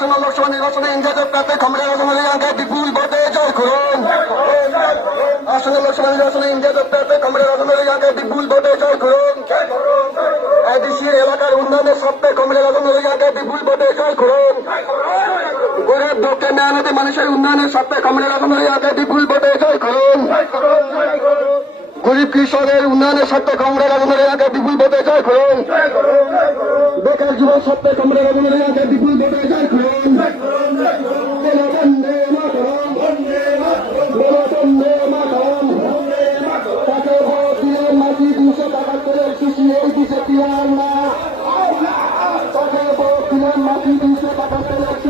আসন্ন লোকসভা নির্বাচনে ইন্ডিয়াতে প্রাপ্ত ক্ষমতা রাজনৈতিক বিপুল ভোটে জয় করুন। আসন্ন লোকসভা নির্বাচনে ইন্ডিয়াতে প্রাপ্ত ক্ষমতা রাজনৈতিক বিপুল ভোটে জয় করুন। এডিসির এলাকার উন্নয়নের সত্ত্বে কমলে রাজনৈতিক বিপুল ভোটে জয় করুন। গরিব দুঃখে মেহনতি মানুষের উন্নয়নের সত্ত্বে কমলে রাজনৈতিক বিপুল ভোটে জয় করুন। গরিব কৃষকের উন্নয়নের সত্ত্বে কমলে রাজনৈতিক বিপুল ভোটে জয় করুন। বেকার যুবক সত্ত্বে কমলে রাজনৈতিক বিপুল ভোটে দিয়ে মাটি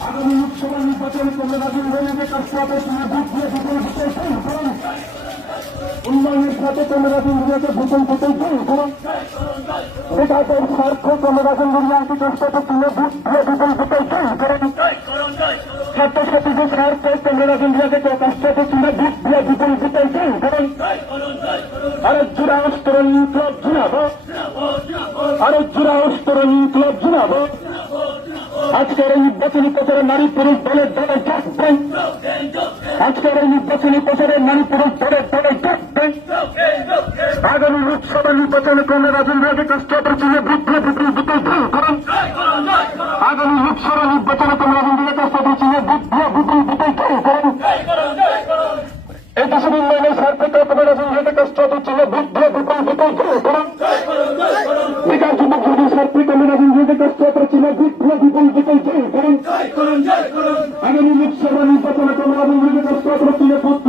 আগামী লোকসভা নির্বাচন করে রাজীব গান্ধীকে তার সাথে তিনি ভোট দিয়ে ভোটন ভোটে শুরু করুন উন্নয়নের সাথে তোমরা ইন্ডিয়াকে ভোটন ভোটে শুরু করুন। সেটাদের স্বার্থ তোমরা ইন্ডিয়াকে তার সাথে তুমি ভোট দিয়ে ভোটন ভোটে শুরু করুন ছাত্রছাত্রীদের স্বার্থ তোমরা ইন্ডিয়াকে তার সাথে তুমি ভোট দিয়ে ভোটে শুরু করুন আরেক জোড়া অস্ত্র বিপ্লব জিনাব আরও জোড়া উত্তরণ ক্লাব জিনাবো আজকের এই নির্বাচনী প্রচারে নারী পুরুষ দলের দলে ডাকবেন আজকের এই নির্বাচনী প্রচারে নারী পুরুষ দলের দলে ডাকবেন আগামী লোকসভা নির্বাচনে কোন রাজনৈতিক কষ্ট প্রচুরে বুদ্ধি বুদ্ধি বুদ্ধি ভুল করুন আগামী লোকসভা নির্বাচনে কোন রাজনৈতিক কষ্ট প্রচুরে বুদ্ধি বুদ্ধি বুদ্ধি ভুল করুন স্বার্থে কোনো রাজনৈতিক কষ্ট প্রচুরে বুদ্ধি ভুল করুন বিকাশ যুবক যুবী স্বার্থে কোনো কষ্ট প্রচুরে বুদ্ধি বুদ্ধি আগামী লোকসভা নির্বাচনে রাজনৈতিক কষ্ট বুদ্ধি